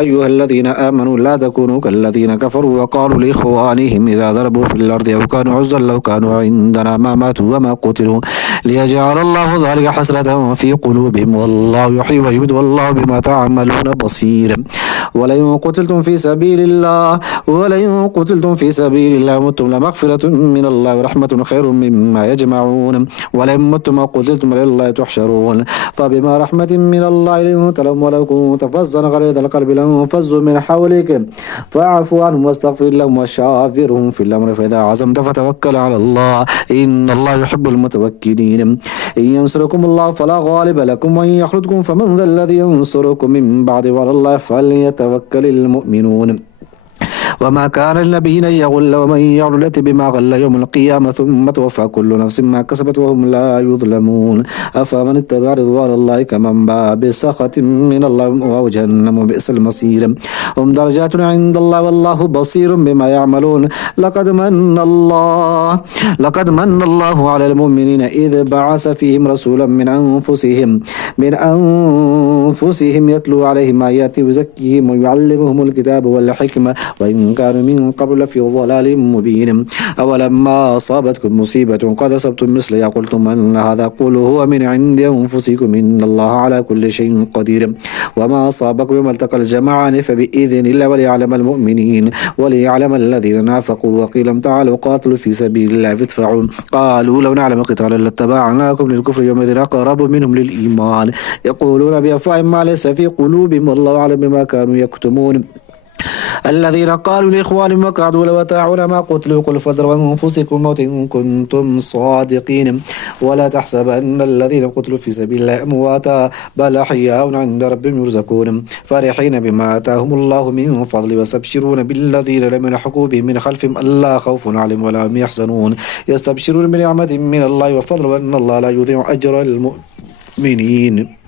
أيها الذين آمنوا لا تكونوا كالذين كفروا وقالوا لإخوانهم إذا ضربوا في الأرض أو كانوا عزا لو كانوا عندنا ما ماتوا وما قتلوا ليجعل الله ذلك حسرة في قلوبهم والله يحيي ويميت والله بما تعملون بصير. ولئن قتلتم في سبيل الله متم لمغفرة من الله ورحمة خير مما يجمعون. ولئن متم قتلتم إلى الله تحشرون. فبما رحمة من الله لنت لهم ولو كنت فظا غليظ القلب لانفضوا من حولك فاعف عنهم واستغفر لهم وشاورهم في الأمر فإذا عزمت فتوكل على الله إن الله يحب المتوكلين. إن ينصركم الله فلا غالب لكم وإن يخذلكم فمن ذا الذي ينصركم من بعد وعلى الله فليتوكل المؤمنون. وما كان لنبي أن يغل ومن يغل يأت بما غل يوم القيامة ثم توفى كل نفس ما كسبت وهم لا يظلمون. أفمن اتبع رضوان الله كمن باء بسخط من الله وجهنم بئس المصير. هم درجات عند الله والله بصير بما يعملون. لقد من الله على المؤمنين إذ بعث فيهم رسولا من أنفسهم يتلو عليهم آياته ويزكيهم ويعلمهم الكتاب والحكمة وإن كانوا من قبل لفي ضلال مبين. أولما أصابتكم مصيبة قد أصبتم مثلها قلتم أن هذا قل هو من عند أنفسكم إن الله على كل شيء قدير. وما أصابكم يوم التقى الجمعان فبإذن الله وليعلم المؤمنين وليعلم الذين نافقوا وقيل تعالوا قاتلوا في سبيل الله فادفعوا قالوا لو نعلم قتالا لاتبعناكم للكفر يومئذ أقرب منهم للإيمان يقولون بأفواههم ما ليس في قلوبهم والله أعلم بما كانوا يكتمون. الذين قالوا لإخوانهم وقعدوا لو أطاعون ما قتلوا قل فادروا أنفسكم الموت إن كنتم صادقين ولا تحسبن الذين قتلوا في سبيل الله أمواتا بل أحياء عند ربهم يرزقون فرحين بما آتاهم الله من فضل ويستبشرون بالذين لم يلحقوا بهم من خلفهم ألا خوف عليهم ولا هم يحزنون يستبشرون بنعمة من الله وفضل وأن الله لا يضيع أجر المؤمنين.